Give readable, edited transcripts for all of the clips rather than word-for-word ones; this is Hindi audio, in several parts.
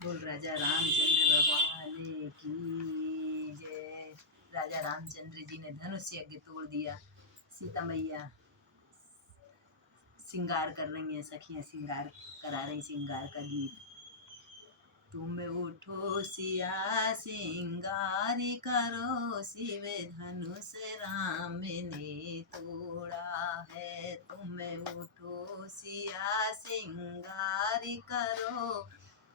बोल राजा रामचंद्र भगवान की जय। राजा रामचंद्र जी ने धनुष यज्ञ तोड़ दिया। सीता मैया श्रृंगार कर रही हैं, सखियां श्रृंगार करा रही, श्रृंगार का गीत। तुम उठो सिया श्रृंगार करो, शिव धनुष राम ने तोड़ा है। तुम उठो सिया श्रृंगार करो,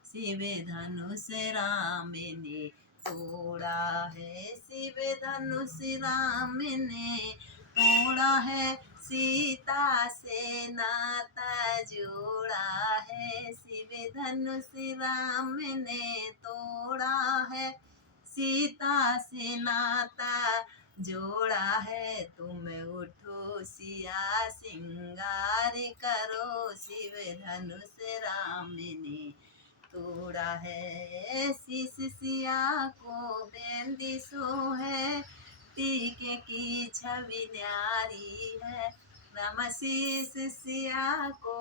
शिव धनुष राम ने तोड़ा है। शिव धनुष राम ने तोड़ा है, सीता से नाता जोड़ा है। शिव धनुष राम ने तोड़ा है, सीता से नाता जोड़ा है। तुम उठो सिया श्रृंगार करो, शिव धनुष राम ने तोड़ा है। शीश सिया को बेंदिशो है, टीके की छवि न्यारी है। राम शीश सिया को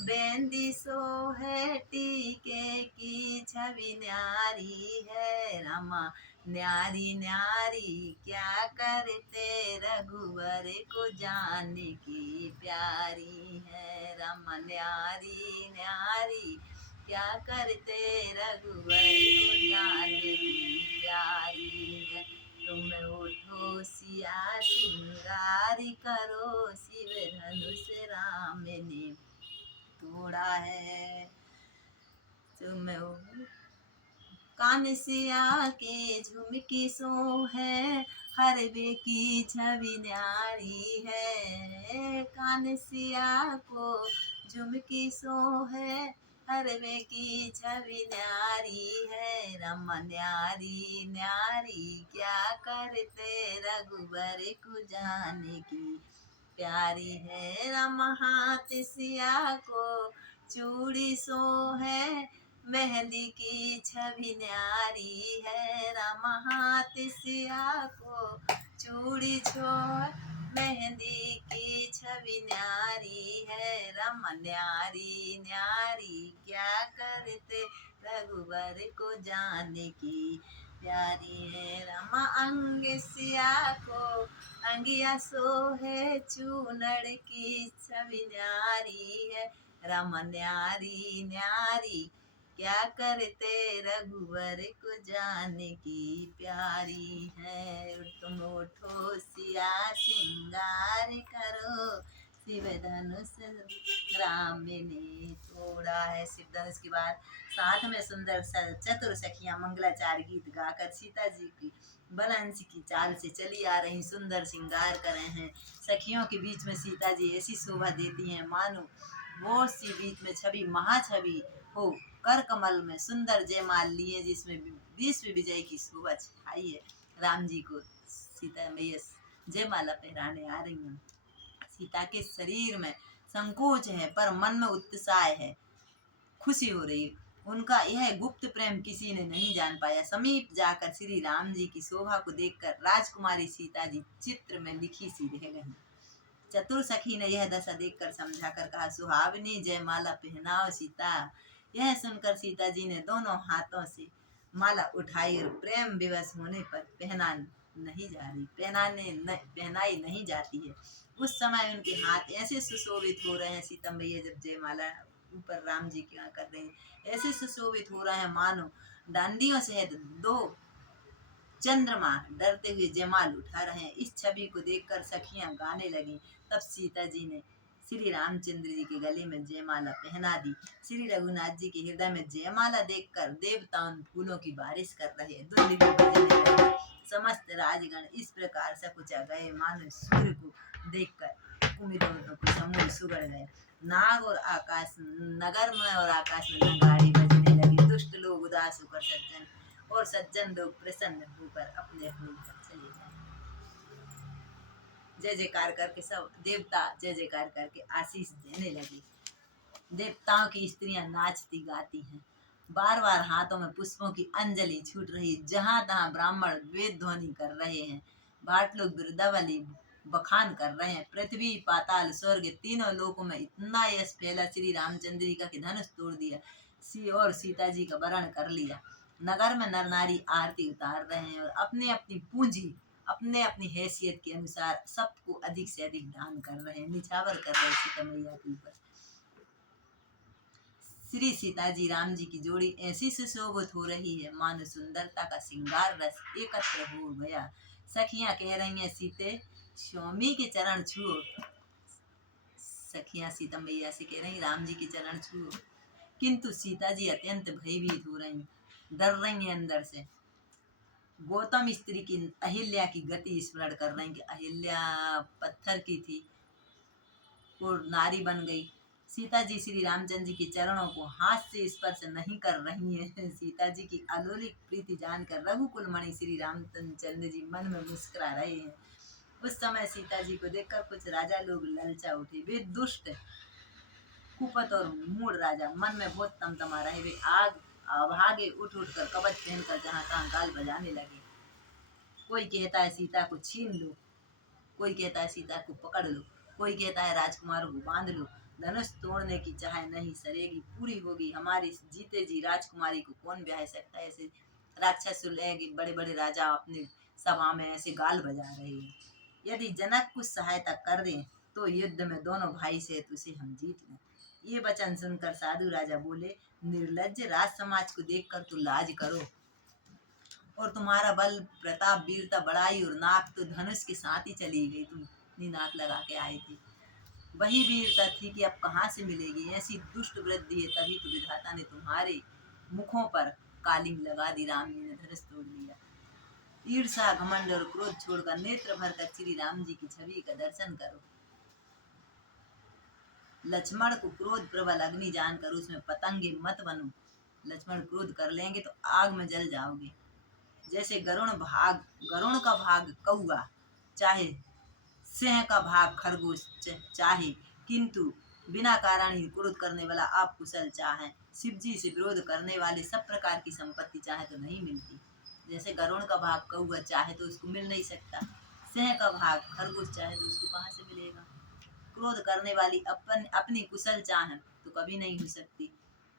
बेंदिशो है, टीके की छवि न्यारी है। रामा न्यारी न्यारी क्या करते, रघुवर को जानने की प्यारी है। रामा न्यारी न्यारी क्या करते, रघुवर को जानने की प्यारी है। तुम उठो सिया श्रृंगार करो, शिव धनुष राम ने तोड़ा है। तुम कान सिया के झुमकी सो है, हरबे की छवि न्यारी है। कान सिया को झुमकी सो है, हरबे की छवि न्यारी है। रम न्यारी न्यारी क्या करते, रघुबर को जाने की प्यारी है। रम हाथ सिया को चूड़ी सो है, मेहंदी की छवि न्यारी है। राम हाथ सिया को चूड़ी छो, मेहंदी की छवि न्यारी है। रम न्यारी न्यारी क्या करते, रघुबर को जानने की प्यारी है। रम अंग सिया को अंगिया सो है, चूनड़ की छवि न्यारी है। रम न्यारी न्यारी क्या करते, रघुवर को जानने की प्यारी है। तुम उठो सिया श्रृंगार करो, शिव धनुष राम ने तोड़ा है। शिव धनुष के बाद साथ में सुंदर चतुर सखियां मंगलाचार गीत गाकर सीता जी की बलहंस की चाल से चली आ रही, सुंदर श्रृंगार कर रहे हैं। सखियों के बीच में सीता जी ऐसी शोभा देती हैं मानो वो सी बीच में छवि महाछवि हो। कर कमल में सुंदर जयमाल लिए, जिसमें विश्व विजय की शोभा छाई है। राम जी को सीता मैया जयमाला पहराने आ रही हैं। सीता के शरीर में संकोच है, पर मन में उत्साह है, खुशी हो रही। उनका यह गुप्त प्रेम किसी ने नहीं जान पाया। समीप जाकर श्री राम जी की शोभा को देखकर राजकुमारी सीता जी चित्र में लिखी सी रह गई। चतुर सखी ने यह दशा देखकर समझाकर कहा, सुहावनी जयमाला पहनाओ सीता। यह सुनकर सीता जी ने दोनों हाथों से माला उठाई और प्रेम विवश होने पर पहनाई नहीं जाती है। उस समय उनके हाथ ऐसे सुशोभित हो रहे हैं, सीता मैया जब जयमाला ऊपर राम जी की कर रहे हैं, ऐसे सुशोभित हो रहे हैं मानो डांडियों से दो चंद्रमा डरते हुए जयमाल उठा रहे हैं। इस छवि को देखकर सखियां गाने लगी। तब सीता जी ने श्री रामचंद्र जी के गले में जयमाला पहना दी। श्री रघुनाथ जी के हृदय में जयमाला देखकर देवताओं फूलों की बारिश कर रहे, दुर्निधि बजने लगे। समस्त राजगण इस प्रकार सकुचा गए मानो सूर्य को देखकर उम्मीदों को समूह सुगड़ गए। नाग और आकाश नगर में और आकाश में नगाड़ी बजने लगी। दुष्ट लोग उदास होकर सज्जन लोग प्रसन्न होकर अपने अपने घर चले गए। जय जयकार करके सब देवता जय जयकार करके आशीष देने लगे। देवताओं की स्त्रियां नाचती गाती हैं, बार बार हाथों में पुष्पों की अंजलि छूट रही। जहां तहां ब्राह्मण वेद ध्वनि कर रहे हैं। भाट लोग बिरदावली बखान कर रहे हैं। पृथ्वी पाताल स्वर्ग तीनों लोकों में इतना यश फैला श्री रामचंद्र जी का कि धनुष तोड़ दिया और सीता जी का वरण कर लिया। नगर में नर नारी आरती उतार रहे हैं और अपने अपनी पूंजी अपने अपनी हैसियत के अनुसार सबको अधिक से अधिक दान कर रहे हैं, निछावर कर रहे हैं सीता मैया के ऊपर। श्री सीता जी राम जी की जोड़ी ऐसी सुशोभित हो रही है मानो सुंदरता का श्रृंगार रस एकत्र हो गया। सखियां कह रही हैं सीते स्वामी के चरण छुओ। सखियां सीता मैया से कह रही राम जी के चरण छुओ, किंतु सीता जी अत्यंत भयभीत हो रही, डर रही हैं अंदर से। गौतम स्त्री की अहिल्या की गति स्मरण कर रही कि अहिल्या पत्थर की थी और नारी बन गई। सीता जी श्री रामचंद्र जी के चरणों को हाथ से स्पर्श नहीं कर रही हैं। सीता जी की अलौकिक प्रीति जानकर रघुकुल मणि श्री रामचंद्र जी मन में मुस्कुरा रहे हैं। उस समय सीता जी को देखकर कुछ राजा लोग ललचा उठे। वे दुष्ट कुपत और मूढ़ राजा मन में बहुत तमतमा रहे। वे भागे उठ उठ कर कवच पहनकर जहाँ तहाँ गाल बजाने लगे। कोई कहता है सीता को छीन लो, कोई कहता है सीता को पकड़ लो, कोई कहता है राजकुमार को बांध लो। धनुष तोड़ने की चाहे नहीं सरेगी, पूरी होगी हमारी जीते जी राजकुमारी को कौन ब्याह सकता है। ऐसे राक्षस बड़े बड़े राजा अपने सभा में ऐसे गाल बजा रहे हैं। यदि जनक कुछ सहायता कर दें तो युद्ध में दोनों भाई से उसे हम जीत लें। ये वचन सुनकर साधु राजा बोले, निर्लज्ज राज समाज को देखकर तो लाज करो, और तुम्हारा बल प्रताप वीरता बड़ाई और नाक तो धनुष के साथ ही चली गई। तुम इतनी नाक लगा के आए थे, वही वीरता थी कि अब कहाँ से मिलेगी। ऐसी दुष्ट वृद्धि है, तभी तो विधाता ने तुम्हारे मुखों पर कालिंग लगा दी। राम जी ने धनुष तोड़ लिया। ईर्षा घमंड और क्रोध छोड़कर नेत्र भरकर श्री राम जी की छवि का दर्शन करो। लक्ष्मण को क्रोध प्रबल अग्नि जानकर उसमें पतंगे मत बनो। लक्ष्मण क्रोध कर लेंगे तो आग में जल जाओगे। जैसे गरुण का भाग कौआ चाहे सिंह का भाग खरगोश चाहे, किंतु बिना कारण ही क्रोध करने वाला आप कुशल चाहे। शिव जी से विरोध करने वाले सब प्रकार की संपत्ति चाहे तो नहीं मिलती। जैसे गरुण का भाग कौआ चाहे तो उसको मिल नहीं सकता, सिंह का भाग खरगोश चाहे तो उसको कहाँ से मिलेगा। क्रोध करने वाली अपनी कुशल चाह तो कभी नहीं हो सकती।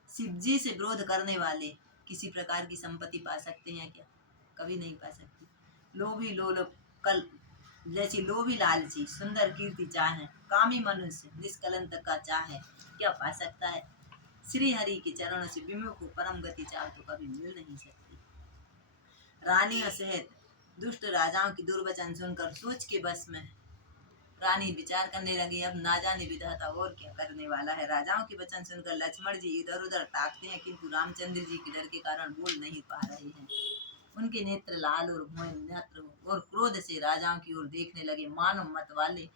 शिव जी से विरोध करने वाले किसी प्रकार की संपत्ति पा सकते हैं क्या? कभी नहीं पा सकती। लोभी लोलुप कल जैसी लोभी लालची सुंदर कीर्ति चाहे, कामी मनुष्य निष्कलंक का चाहे, क्या पा सकता है। श्री हरि के चरणों से विमुख को परम गति चाहे तो कभी मिल नहीं सकती। रानियों सहित दुष्ट राजाओं की दुर्वचन सुनकर सोच के बस में रानी विचार करने लगी, अब ना जाने विधाता और क्या करने वाला है। राजाओं के वचन सुनकर लक्ष्मण जी इधर उधर ताकते हैं, किंतु रामचंद्र जी के डर के कारण बोल नहीं पा रहे हैं। उनके नेत्र लाल और भुवन नेत्र और क्रोध से राजाओं की ओर देखने लगे। मानो मत वाले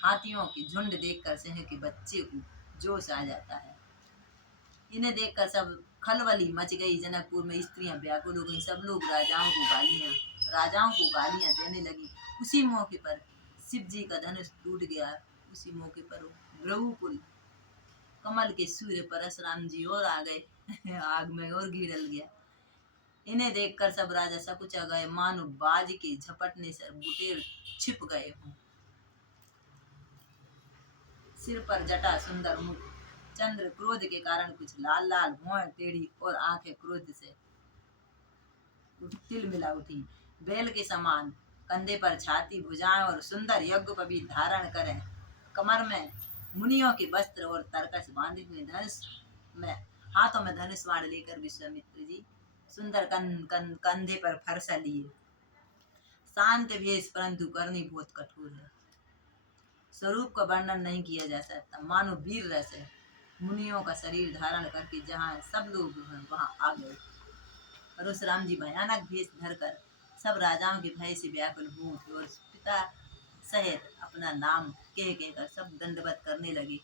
हाथियों की झुंड देखकर सिंह के बच्चे को जोश आ जाता है। इन्हें देखकर सब खलबली मच गई। जनकपुर में स्त्रियां व्याकुल हो गई। सब लोग राजाओं को गालियां देने लगी। उसी मौके पर शिव जी का धनुष टूट गया। उसी मौके पर रघुकुल कमल के सूर्य परशुराम जी और आ गए आग में और घिरल गया। इन्हें देखकर सब राजा सकुचा गए, मानो बाज के झपटने से बुटेर छिप गए हों। सिर पर जटा सुंदर मुख, चंद्र क्रोध के कारण कुछ लाल लाल भौं टेढ़ी और आंखें क्रोध से तिल मिला उठी। बैल के समान कंधे पर छाती भुजाएं और सुंदर यज्ञोपवीत धारण करें, कमर में मुनियों के वस्त्र और तरकस बांधे हुए, धनुष में हाथों में धनुष बाण लेकर विश्वामित्र जी सुंदर कंधे पर फरसा लिए। शांत वेश परंतु करनी बहुत कठोर है। स्वरूप का वर्णन नहीं किया जा सकता, मानो वीर रस है। मुनियों का शरीर धारण करके जहाँ सब लोग वहां आ गए। परशुराम जी भयानक भेष धरकर सब राजाओं के भय से व्याकुल हो उठे और पिता सहित अपना नाम कह कहकर सब दंडवत करने लगे।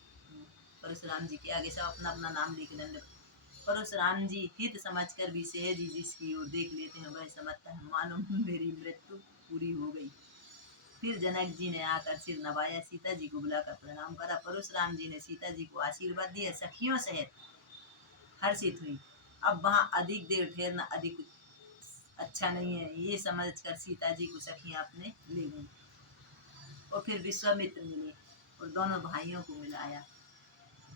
परशुराम जी के आगे सब अपना अपना नाम लेकर दंडवत। परशुराम जी हित समझकर भी सहज ही जिसकी ओर देख लेते हैं वह समझता है मानो मेरी मृत्यु पूरी हो गई। फिर जनक जी ने आकर सिर नवाया, सीता जी को बुलाकर प्रणाम करा। परशुराम जी ने सीता जी को आशीर्वाद दिया, सखियों सहित हर्षित हुई। अब वहां अधिक देर ठहरना अधिक अच्छा नहीं है, ये समझकर सीता जी को सखियां अपने ले गई। और फिर विश्वामित्र मिले और दोनों भाइयों को मिलाया।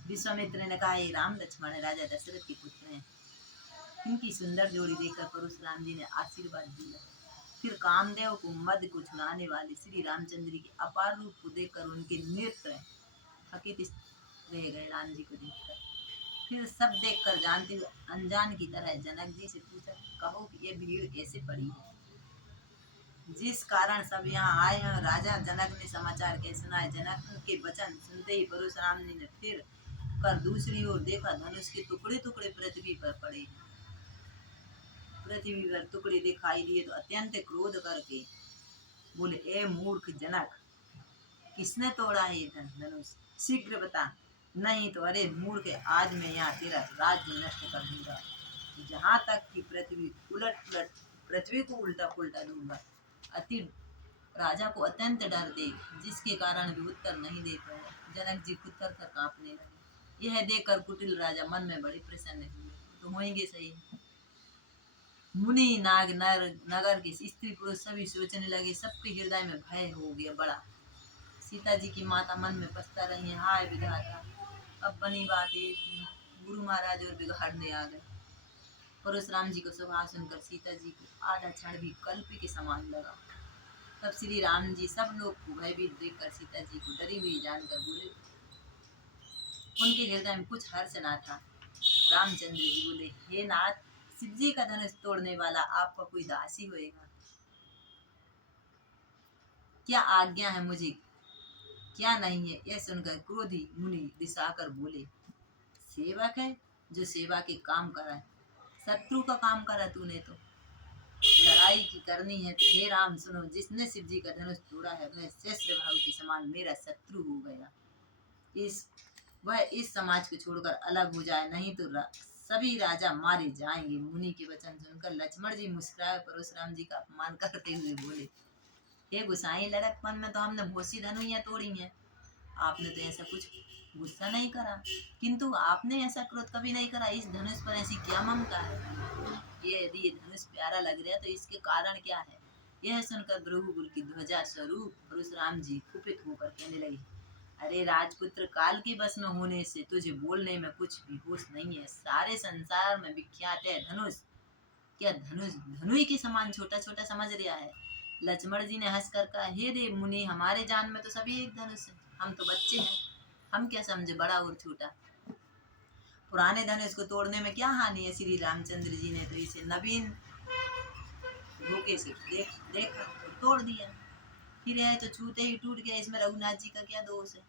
विश्वामित्र ने कहा, ये राम लक्ष्मण राजा दशरथ के पुत्र हैं। इनकी सुंदर जोड़ी देखकर परशुराम जी ने आशीर्वाद दिया। फिर कामदेव को मद को छुड़ाने वाले श्री रामचंद्र के अपार रूप को देखकर उनके नेत्र थकित रह गए राम जी को देखकर। फिर सब देखकर जानते हुए अनजान की तरह जनक जी से पूछा, कहो कि ये भीड़ कैसे पड़ी है, जिस कारण सब यहाँ आए हैं। राजा जनक ने समाचार कह सुनाए। जनक के वचन सुनते ही परशुराम जी ने फिर कर दूसरी ओर देखा। धनुष के टुकड़े टुकड़े पृथ्वी पर पड़े। पृथ्वी पर टुकड़े दिखाई दिए तो अत्यंत क्रोध करके बोले, ए मूर्ख जनक, किसने तोड़ा है ये धनुष, शीघ्र बता, नहीं तो अरे मूर्ख, आज मैं यहाँ तेरा राज्य नष्ट कर दूंगा, जहाँ तक कि पृथ्वी को उल्टा पुल्टा दूंगा। अति राजा को अत्यंत डर दे, जिसके कारण भी उत्तर नहीं दे पाया। जनक जी खुद थर थर कांपने लगे। यह देखकर कुटिल राजा मन में बड़े प्रसन्न हुए, तो होंगे सही। मुनि नाग नर नगर के स्त्री पुरुष सभी सोचने लगे, सबके हृदय में भय हो गया बड़ा। सीता जी की माता मन में पछता रही है, हाय विधाता, अब बनी बात एक थी, गुरु महाराज और बिगाड़ने आ गए। परशुराम जी को स्वभाव सुनकर सीता जी को आधा क्षण भी कल्प के समान लगा। तब श्री राम जी सब लोग को भयभीत देखकर सीता जी को डरी हुई जानकर बोले, उनके हृदय में कुछ हर्ष ना था। रामचंद्र जी बोले, हे नाथ, शिव जी का धनुष तोड़ने वाला आपका कोई दासी होएगा, क्या आज्ञा है मुझे, क्या नहीं है। यह सुनकर क्रोधी मुनि दिशाकर बोले, सेवक है जो सेवा के काम कराए, शत्रु का काम करा तूने तो। लड़ाई की करनी है तो हे राम सुनो, जिसने शिव जी का धनुष तोड़ा है वह सहस्त्र भाव के समान मेरा शत्रु हो गया। वह इस समाज को छोड़कर अलग हो जाए, नहीं तो सभी राजा मारे जाएंगे। मुनि के वचन सुनकर लक्ष्मण जी मुस्कुराए, परशुराम जी का अपमान करते हुए बोले, हे गुसाई, लड़कपन में तो हमने बहुत सी धनुइयां तोड़ी हैं, आपने तो ऐसा कुछ गुस्सा नहीं करा, किंतु आपने ऐसा क्रोध कभी नहीं करा। इस धनुष पर ऐसी क्या ममता है, यदि ये धनुष प्यारा लग रहा है तो इसके कारण क्या है। यह सुनकर भृगुकुल की ध्वजा स्वरूप परशुराम जी कुपित होकर कहने लगे, अरे राजपुत्र, काल के बस में होने से तुझे बोलने में कुछ भी होश नहीं है। सारे संसार में विख्यात है धनुष, क्या धनुष धनुई के समान छोटा छोटा समझ रहा है। लक्ष्मण जी ने हंसकर कहा, हे देव मुनि, हमारे जान में तो सभी एक धनुष है, हम तो बच्चे हैं, हम क्या समझे बड़ा और छोटा। पुराने धनुष को तोड़ने में क्या हानि है। श्री रामचंद्र जी ने तो इसे नवीन धोखे से देख तोड़ दिया, फिर है तो छूते ही टूट गया, इसमें रघुनाथ जी का क्या दोष है।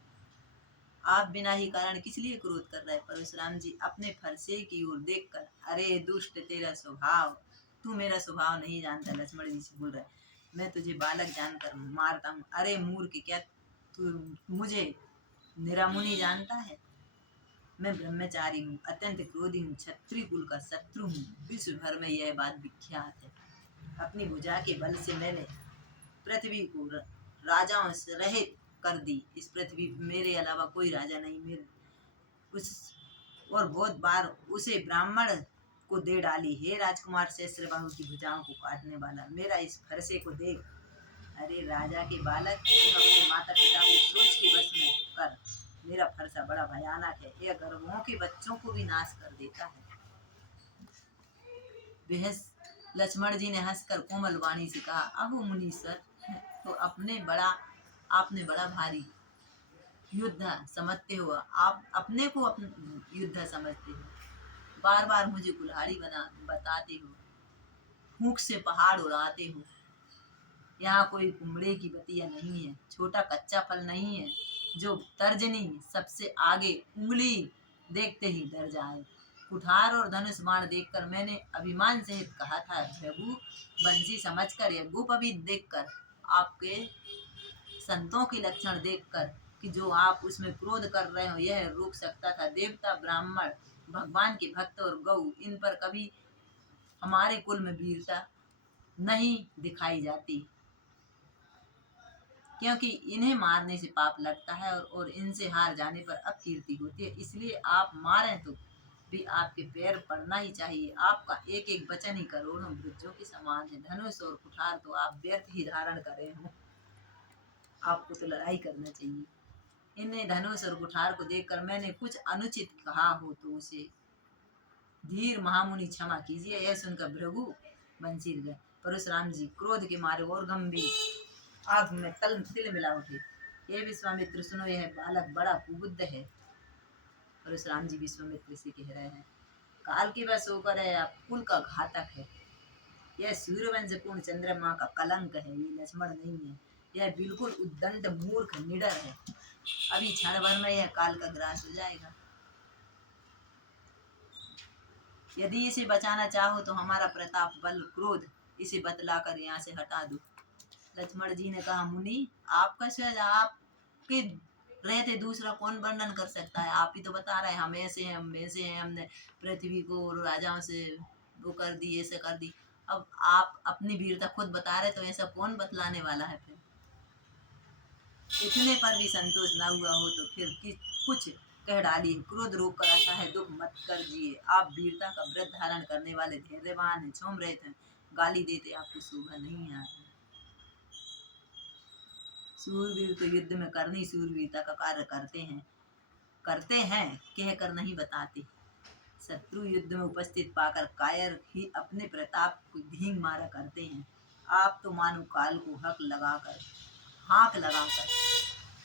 आप बिना ही कारण किस लिए क्रोध कर रहे हैं। परशुराम जी अपने फरसे की ओर देखकर, अरे दुष्ट, तेरा स्वभाव, तू मेरा स्वभाव नहीं जानता। लक्ष्मण जी से बोल रहा है, मैं तुझे बालक जानकर मारता हूँ। अरे मूर्ख, क्या तू मुझे निरामुनि जानता है। मैं ब्रह्मचारी हूँ, अत्यंत क्रोधी हूँ, क्षत्रिय कुल का शत्रु हूँ। विश्व भर में यह बात विख्यात है। अपनी भुजा के बल से मैंने पृथ्वी को राजाओं से रहित कर दी। इस पृथ्वी मेरे अलावा कोई राजा नहीं। मेरे उस और बहुत बार उसे ब्राह्मण को दे डाली। हे राजकुमार, सहस्त्रबाहु की भुजाओं को काटने वाला, मेरा इस फरसे को देख। अरे राजा के बालक, तुम अपने माता पिता को सोच के बस में कर। मेरा फरसा बड़ा भयानक है, यह गर्भों के बच्चों को भी नाश कर देता है। बेहस लक्ष्मण जी ने हंसकर कोमल वाणी से कहा, अहो मुनीश्वर, तो आपने बड़ा भारी युद्ध समझते हो। आप अपने को युद्ध समझते हो, बार बार मुझे कुल्हाड़ी बताते हो, फूंक से पहाड़ उड़ाते हो। यहाँ कोई कुमड़े की बतिया नहीं है, छोटा कच्चा फल नहीं है जो तर्जनी सबसे आगे उंगली देखते ही डर जाए। कुठार और धनुष बाण देखकर मैंने अभिमान सहित कहा था, प्रभु बंसी समझकर या गोपवी देखकर, आपके संतों के लक्षण देखकर कि जो आप उसमें क्रोध कर रहे हो यह रोक सकता था। देवता, ब्राह्मण, भगवान के भक्त और गौ, इन पर कभी हमारे कुल में वीरता नहीं दिखाई जाती, क्योंकि इन्हें मारने से पाप लगता है और इनसे हार जाने पर अपकीर्ति होती है। इसलिए आप मारें तो भी आपके पैर पड़ना ही चाहिए। आपका एक एक वचन ही करोड़ों वृक्षों के समान है। धनुष और कुठार तो आप व्यर्थ ही धारण करे हो। आपको तो लड़ाई करना चाहिए। इन्हें धनुष और कुठार को देखकर मैंने कुछ अनुचित कहा हो तो उसे धीर महामुनि क्षमा कीजिए। यह सुनकर भृगु बंसीर गए। परशुराम जी क्रोध के मारे और गंभीर आग में तल तिल मिला उठे। ये विश्वामित्र सुनो, यह बालक बड़ा कुबुद्ध है। परशुराम जी विश्वामित्र से कह रहे हैं, काल की बस होकर है, आप कुल का घातक है। यह सूर्यवंश पूर्ण चंद्रमा का कलंक है, ये लक्ष्मण नहीं है। यह बिल्कुल उद्दंड मूर्ख निडर है। अभी क्षण भर में यह काल का ग्रास हो जाएगा। यदि इसे बचाना चाहो तो हमारा प्रताप बल क्रोध इसे बतलाकर यहाँ से हटा दो। लक्ष्मण जी ने कहा, मुनि आपका शायद आपके रहते दूसरा कौन वर्णन कर सकता है। आप ही तो बता रहे हैं हम ऐसे हैं, हम ऐसे हैं, हमने पृथ्वी को राजाओं से वो कर दी, ऐसे कर दी। अब आप अपनी वीरता खुद बता रहे तो ऐसा कौन बतलाने वाला है। फिर इतने पर भी संतोष न हुआ हो तो फिर कुछ कह डाली। क्रोध रोक कर आता है, दुख मत कर जिए। आप वीरता का व्रत धारण करने वाले धैर्यवान हैं, छोम रहे थे, गाली देते आपको शोभा नहीं आती। सूरवीर तो युद्ध में करनी सूरवीरता का कार्य करते हैं कहकर नहीं बताते। शत्रु युद्ध में उपस्थित पाकर कायर ही अपने प्रताप को धींग मारा करते हैं। आप तो मानो काल को हाँक लगाकर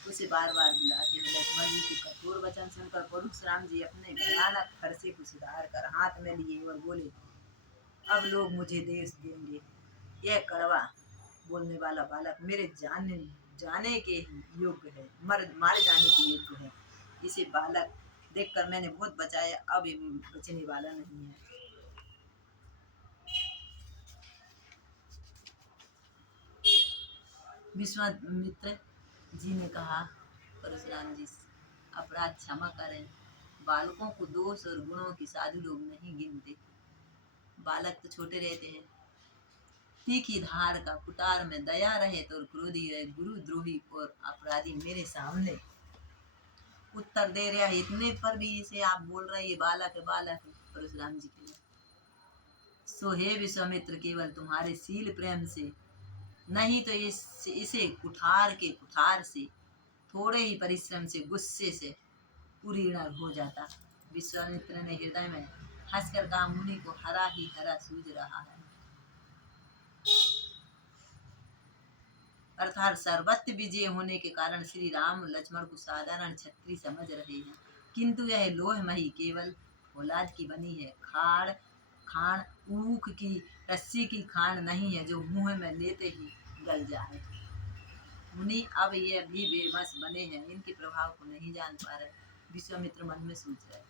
उसे बार बार बुलाते हैं। लक्ष्मण जी के कठोर वचन सुनकर परशुराम जी अपने भयानक फरसे को सुधार कर हाथ में लिए और बोले, अब लोग मुझे देश देंगे। यह कड़वा बोलने वाला बालक मेरे जाने के योग्य है, मारे जाने के योग्य है। इसे बालक देखकर मैंने बहुत बचाया, अब ये बचने वाला नहीं है। विश्वामित्र जी ने कहा, परशुराम जी अपराध क्षमा करें। बालकों को दोष और गुणों की साधु लोग नहीं गिनते। बालक तो छोटे रहते हैं। तीखी धार का कुटार में दया रहे तो क्रोधी है, गुरुद्रोही और अपराधी मेरे सामने उत्तर दे रहा है। इतने पर भी इसे आप बोल रहे ये बालक है, बालक है। परशुराम जी के सो हे विश्वामित्र, केवल तुम्हारे शील प्रेम से नहीं तो इसे कुठार से थोड़े ही परिश्रम से गुस्से से पूर्ण हो जाता। विश्वामित्र ने हृदय में हंसकर कहा, मुनि को हरा ही हरा सूझ रहा है। अर्थात सर्वत्र विजय होने के कारण श्री राम लक्ष्मण को साधारण क्षत्रिय समझ रहे हैं, किंतु यह लोहमयी केवल औलाद की बनी है। खाण ऊख की रस्सी की खाण नहीं है जो मुंह में लेते ही गल जाए। मुनि अब ये भी बेबस बने हैं, इनके प्रभाव को नहीं जान पा रहे। विश्वामित्र मन में सोच रहे।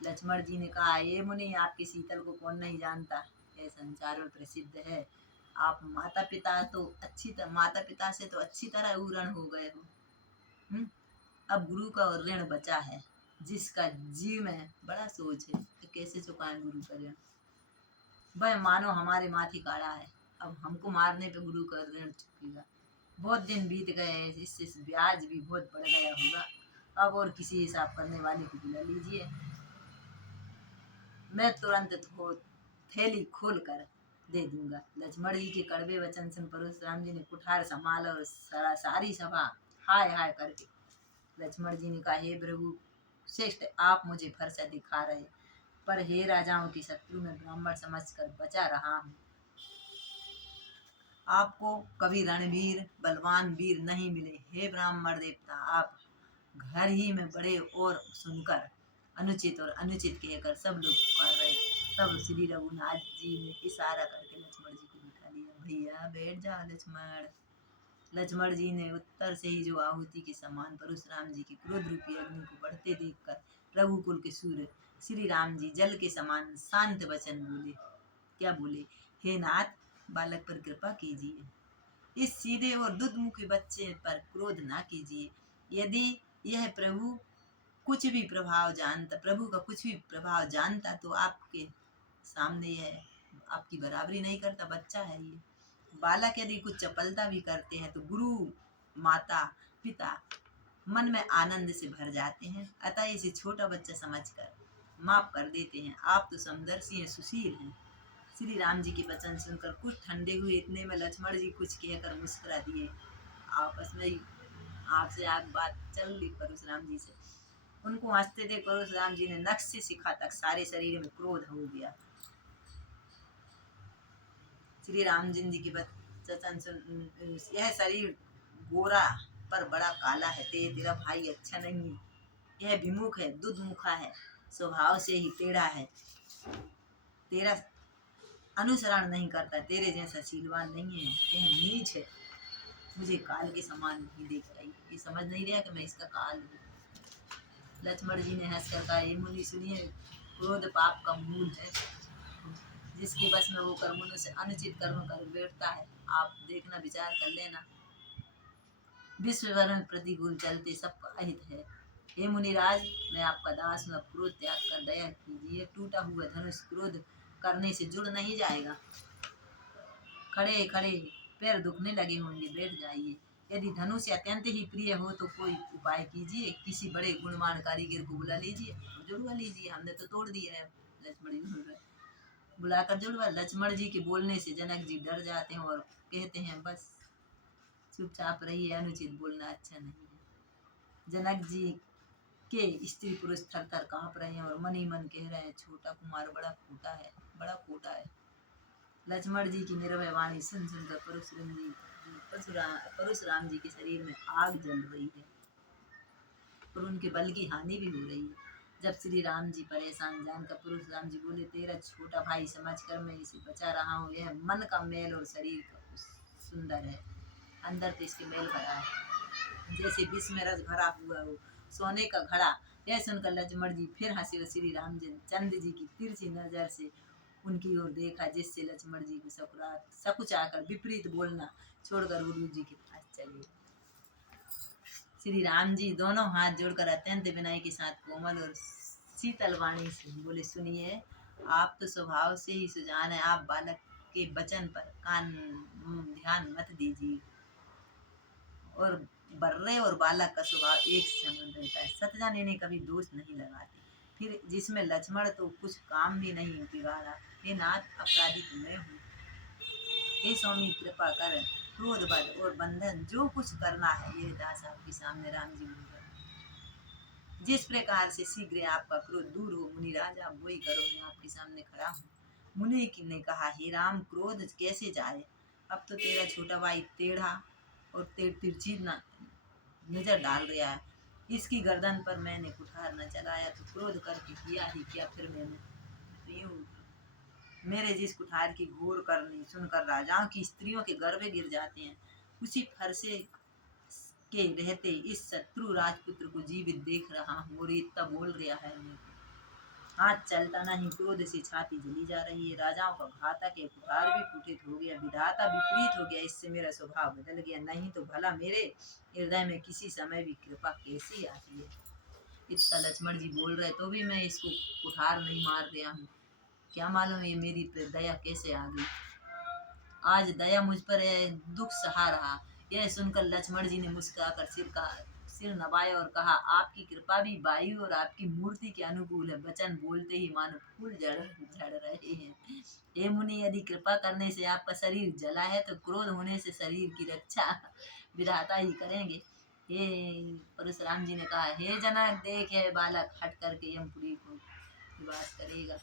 लक्ष्मण जी ने कहा, ये मुनि आपके शीतल को कौन नहीं जानता, यह संसार में प्रसिद्ध है। आप माता पिता से तो अच्छी तरह ऊरण हो गए हो। अब गुरु का और ऋण बचा है, जिसका जीव में बड़ा सोच है तो कैसे चुकाएं गुरु का ऋण। वह मानो हमारे माथे काढ़ा है, अब हमको मारने पे गुरु का ऋण चुकेगा। बहुत दिन बीत गए, इससे ब्याज भी बहुत बढ़ गया होगा। अब और किसी हिसाब करने वाले को बुला लीजिए, मैं तुरंत थैली खोल कर दे दूंगा। लक्ष्मण जी के कड़वे वचन सुन परशुराम जी ने कुठार संभाला और सारी सभा हाय हाय करके लक्ष्मण जी ने कहा, हे प्रभु श्रेष्ठ, आप मुझे फरसा दिखा रहे, पर हे राजाओं की शत्रु में ब्राह्मण समझकर बचा रहा हूँ। आपको कभी रणवीर बलवान वीर नहीं मिले। हे ब्राह्मण देवता, आप घर ही में बड़े और सुनकर अनुचित और अनुचित कहकर सब लोग पुकार रहे। तब श्री रघुनाथ जी ने इशारा करके लक्ष्मण जी को बिठा लिया। भैया बैठ जा लक्ष्मण। लक्ष्मण जी ने उत्तर से ही जो आहुति के समान परशुराम जी की क्रोध रूपी अग्नि को बढ़ते देखकर रघुकुल के सूर्य श्री राम जी जल के समान शांत वचन बोले। क्या बोले? हे नाथ, बालक पर कृपा कीजिए, इस सीधे और दुधमुखी बच्चे पर क्रोध ना कीजिए। यदि यह प्रभु का कुछ भी प्रभाव जानता तो आपके सामने यह आपकी बराबरी नहीं करता। बच्चा है ये बालक, यदि कुछ चपलता भी करते हैं तो गुरु माता पिता मन में आनंद से भर जाते हैं, अतः इसे छोटा बच्चा समझकर माफ कर देते हैं। आप तो समदर्शी हैं, सुशील हैं। श्री राम जी के वचन सुनकर कुछ ठंडे हुए। इतने में लक्ष्मण जी कुछ कहकर मुस्कुरा दिए। आपस में ही आपसे आग बात चल रही परशुराम जी से। उनको हंसते देख परशुराम जी ने नख से शिखा तक सारे शरीर में क्रोध हो गया। श्री राम जी की वचन सुन, यह शरीर गोरा पर बड़ा काला है, तेरा भाई अच्छा नहीं है। यह विमुख है, दुधमुखा है, स्वभाव से ही टेढ़ा है, तेरा अनुसरण नहीं करता, तेरे जैसा शीलवान नहीं है, यह नीच है, मुझे काल के समान नहीं देख रही। ये समझ नहीं रहा कि मैं इसका काल हूँ। लक्ष्मण जी ने हंसकर कहा, ये मुनि सुनिए, क्रोध पाप का मूल है, जिसके बस में वो कर मनुष्य अनुचित कर्म कर बैठता है। आप देखना, विचार कर लेना, विश्व भर में प्रतिकूल चलते सबका अहित है। हे मुनिराज, मैं आपका दास हूँ, अब क्रोध त्याग कर दया कीजिए। टूटा हुआ धनुष क्रोध करने से जुड़ नहीं जाएगा। खड़े खड़े पैर दुखने लगे होंगे, बैठ जाइए। यदि धनुष अत्यंत ही प्रिय हो तो कोई उपाय कीजिए, किसी बड़े गुणवान कारीगर को बुला लीजिए और जुड़वा लीजिए, हमने तो तोड़ दिया है। लक्ष्मण जी बोल रहे, बुलाकर जुड़वा। लक्ष्मण जी के बोलने से जनक जी डर जाते हैं और कहते हैं, बस चुपचाप रहिए, अनुचित बोलना अच्छा नहीं है। जनक जी के स्त्री पुरुष थर थर कांप रहे हैं और मन ही मन कह रहे हैं, छोटा कुमार बड़ा खोटा है, बड़ा खोटा है। लक्ष्मण जी की निर्भय वाणी सुन सुनकर परशुराम जी के शरीर में आग जल रही है और उनके बल की हानि भी हो रही है। जब श्री राम जी परेशान जानकर परशुराम जी बोले, तेरा छोटा भाई समझकर मैं इसे बचा रहा हूँ, यह मन का मैल और शरीर का सुंदर है, अंदर तो इसके मैल भरा है, जैसे विष में रस भरा हुआ हो सोने का घड़ा। यह सुनकर लक्ष्मण जी फिर हंसे और श्री राम चंद्र जी की तिरछी नजर से उनकी ओर देखा, जिससे लक्ष्मण जी को सकुचाकर विपरीत बोलना छोड़कर गुरु जी के पास चले। श्री राम जी दोनों हाथ जोड़कर अत्यंत विनय के साथ कोमल और शीतल वाणी से बोले, सुनिए, आप तो स्वभाव से ही सुजान है, आप बालक के वचन पर ध्यान मत दीजिए। और बर्रे और बालक का स्वभाव एक समान रहता है, सतजाने ने कभी दोष नहीं लगाते। फिर जिसमें लक्ष्मण तो कुछ काम भी नहीं बिगाड़ा। हे नाथ, अपराधी तो मैं हूँ, हे स्वामी कृपा कर, क्रोध बल और बंधन जो कुछ करना है ये दास आपके सामने। राम जी बोल रहे, जिस प्रकार से शीघ्र आपका क्रोध दूर हो मुनिराज, आप वही करो, मैं आपके सामने खड़ा हूँ। मुनि ने कहा, हे राम, क्रोध कैसे जाए, अब तो तेरा छोटा भाई टेढ़ा और तिरछी नजर डाल रहा है, इसकी गर्दन पर मैंने कुठार न चलाया तो क्रोध करके किया ही क्या। फिर मैंने तो यूं मेरे जिस कुठार की घोर करनी सुनकर राजाओं की स्त्रियों के गर्भे गिर जाते हैं, उसी फरसे के रहते इस शत्रु राजपुत्र को जीवित देख रहा हूँ और इतना बोल गया है मेरे को। हाथ चलता नहीं, क्रोध से छाती जली जा रही है, राजाओं का घातक है, कुठार भी कुटित हो गया, विधाता विपरीत हो गया, इससे मेरा स्वभाव बदल गया, नहीं तो भला मेरे हृदय में किसी समय भी कृपा कैसी आती है। इतना लक्ष्मण जी बोल रहे तो भी मैं इसको कुठार नहीं मार दिया हूँ, क्या मालूम ये मेरी दया कैसे आ गई। आज दया मुझ पर दुख सहा रहा। यह सुनकर लक्ष्मण जी ने मुस्कुराकर सिर नवाया और कहा, आपकी कृपा भी वायु और आपकी मूर्ति के अनुकूल है। वचन बोलते ही मानो फूल झड़ रहे हैं। हे मुनि, यदि कृपा करने से आपका शरीर जला है तो क्रोध होने से शरीर की रक्षा विधाता ही करेंगे। हे परशुराम जी ने कहा, हे जनक, देख है बालक हट करके यमपुरी को निवास करेगा,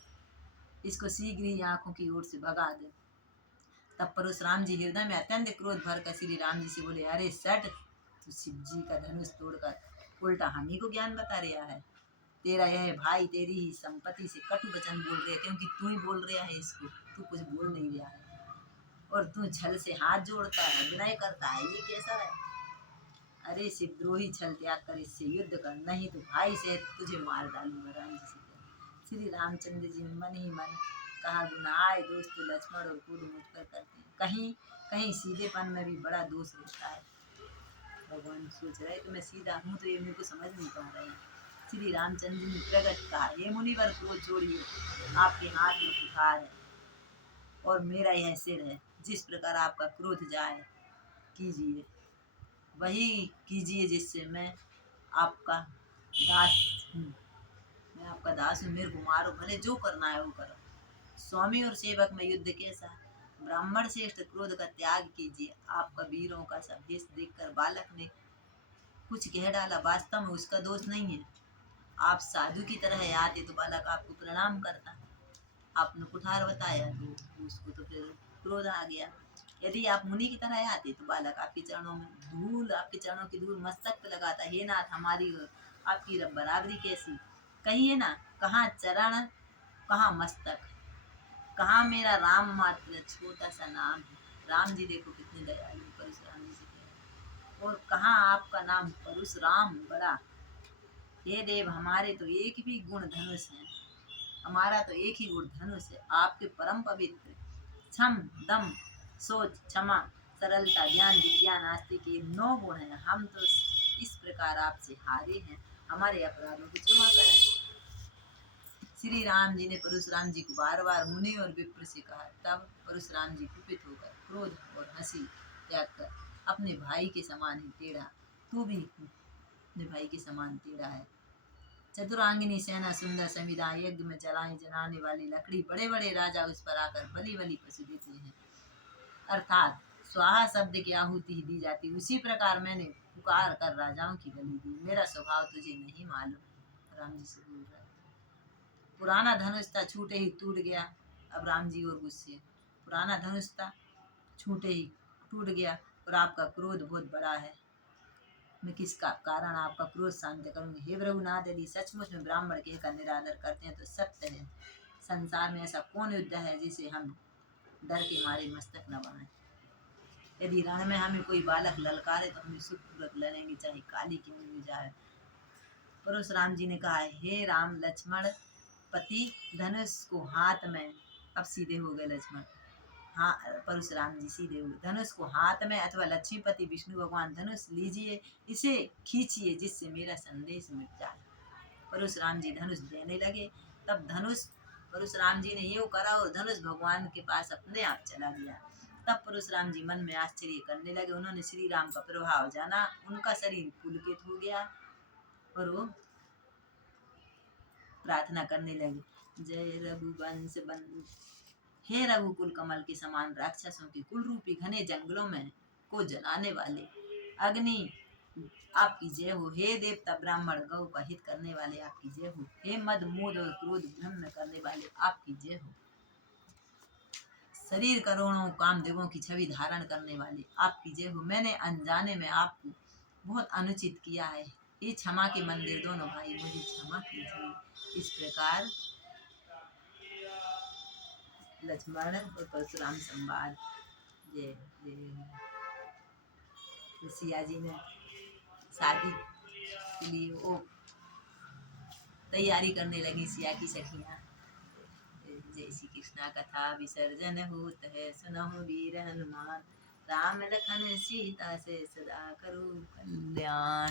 इसको शीघ्र ही आंखों की ओर से भगा दे। तब परशुराम जी हृदय में अत्यंत क्रोध भर कर श्री राम जी से बोले, अरे सट, तू शिव जी का धनुष तोड़कर उल्टा हम ही को ज्ञान बता रहा है। तेरा यह भाई तेरी ही संपत्ति से कटु वचन बोल रहे, क्योंकि तू ही बोल रहा है इसको, तू कुछ बोल नहीं रहा है और तू छल से हाथ जोड़ता है, विनय करता है, ये कैसा है। अरे शिवद्रोही, छल त्याग कर इससे युद्ध कर, नहीं तो भाई से तुझे मार डालूंगा। राम जी से श्री रामचंद्र जी ने मन ही मन कहा, गुनाह दोस्त लक्ष्मण और क्रोध मुझ पर करते हैं, कहीं कहीं सीधेपन में भी बड़ा दोष रहता है। भगवान सोच रहे कि मैं सीधा हूँ तो ये मेरे को समझ नहीं पा रहे हैं। श्री रामचंद्र ने प्रकट कहा, हे मुनिवर, क्रोध छोड़िए, आपके हाथ में कुठार है और मेरा यह सिर है, जिस प्रकार आपका क्रोध जाए कीजिए वही कीजिए, जिससे मैं आपका दास हूँ। मैं आपका दास हूँ, मेरे को मारो, भले जो करना है वो करो। स्वामी और सेवक में युद्ध कैसा, ब्राह्मण श्रेष्ठ क्रोध का त्याग कीजिए। आपका वीरों का सब भेष देखकर बालक ने कुछ कह डाला, वास्तव में उसका दोष नहीं है। आप साधु की तरह आते तो बालक आपको प्रणाम करता। आपने कुठार बताया तो उसको तो फिर क्रोध आ गया। यदि आप मुनि की तरह आते तो बालक आपके चरणों में धूल, आपके चरणों की धूल मस्तक पे लगाता, हे नाथ हमारी आपकी बराबरी कैसी। कहिए ना, कहाँ चरण कहाँ मस्तक, कहाँ मेरा राम मात्र छोटा सा नाम है। राम जी देखो कितने दयालु परशुराम जी से कहे। और कहाँ आपका नाम परशुराम बड़ा। हे देव, हमारे तो एक भी गुण धनुष है, हमारा तो एक ही गुण धनुष है। आपके परम पवित्र क्षम दम सोच क्षमा सरलता ज्ञान विज्ञान आस्तिक ये 9 गुण हैं। हम तो इस प्रकार आपसे हारे हैं, हमारे अपराधों को क्षमा करें। श्री राम जी ने परशुराम जी को बार बार मुनि और विप्र से कहा। तब परशुराम जी कुपित होकर क्रोध और हंसी त्याग कर अपने भाई के समान ही टेढ़ा, तू भी अपने भाई के समान टेढ़ा है। चतुरांगिनी सेना सुंदर संविदा यज्ञ में जलाए जलाने वाली लकड़ी, बड़े बड़े राजा उस पर आकर बलि बलि पशु देते हैं, अर्थात स्वाहा शब्द की आहुति ही दी जाती। उसी प्रकार मैंने पुकार कर राजाओं की बलि दी। मेरा स्वभाव तुझे नहीं मालूम। राम जी से बोल रहा है। पुराना धनुष था छूटे ही टूट गया। अब राम जी और गुस्से। पुराना धनुष था छूटे ही टूट गया और आपका क्रोध बहुत बड़ा है। मैं किसका कारण आपका क्रोध शांत करूंगी। हे रघुनाथ, यदि सचमुच में ब्राह्मण कहकर निरादर करते हैं तो सत्य है, संसार में ऐसा कौन युद्ध है जिसे हम डर के मारे मस्तक न बनाए। यदि रण में हमें कोई बालक ललकारे तो हमें सुखपूर्वक लड़ेंगे, चाहे काली क्यों नहीं जाए। परशुराम जी ने कहा, हे राम लक्ष्मण पति धनुष को हाथ में, अब सीधे हो गए लक्ष्मण, हाँ परशुराम जी सीधे हुए, धनुष को हाथ में अथवा लक्ष्मीपति विष्णु भगवान धनुष लीजिए, इसे खींचिए जिससे मेरा संदेश मिट जाए। परशुराम जी धनुष देने लगे। तब धनुष परशुराम जी ने ये करा और धनुष भगवान के पास अपने आप चला गया। तब परशुराम जी मन में आश्चर्य करने लगे। उन्होंने श्री राम का प्रभाव जाना, उनका शरीर पुलकित हो गया और वो प्रार्थना करने लगे, जय रघुवंश बंधु, हे रघुकुल कमल के समान राक्षसों के कुल रूपी घने जंगलों में को जलाने वाले अग्नि आपकी जय हो। हे देवता ब्राह्मण गौ का हित करने वाले आपकी जय हो। हे मद मोद और क्रोध भ्रम करने वाले आपकी जय हो। शरीर करोड़ों कामदेवों की छवि धारण करने वाले आपकी जय हो। मैंने अनजाने में आपको बहुत अनुचित किया है, ये क्षमा के मंदिर दोनों भाई मुझे क्षमा कीजिए। इस प्रकार लक्ष्मण और परशुराम संवाद। जय जय। सिया जी ने शादी के लिए वो तैयारी करने लगी, सिया की सखियाँ। जय श्री कृष्णा कथा विसर्जन होत है, सुनहु वीर हनुमान, राम लखन सीता से सदा करो कल्याण।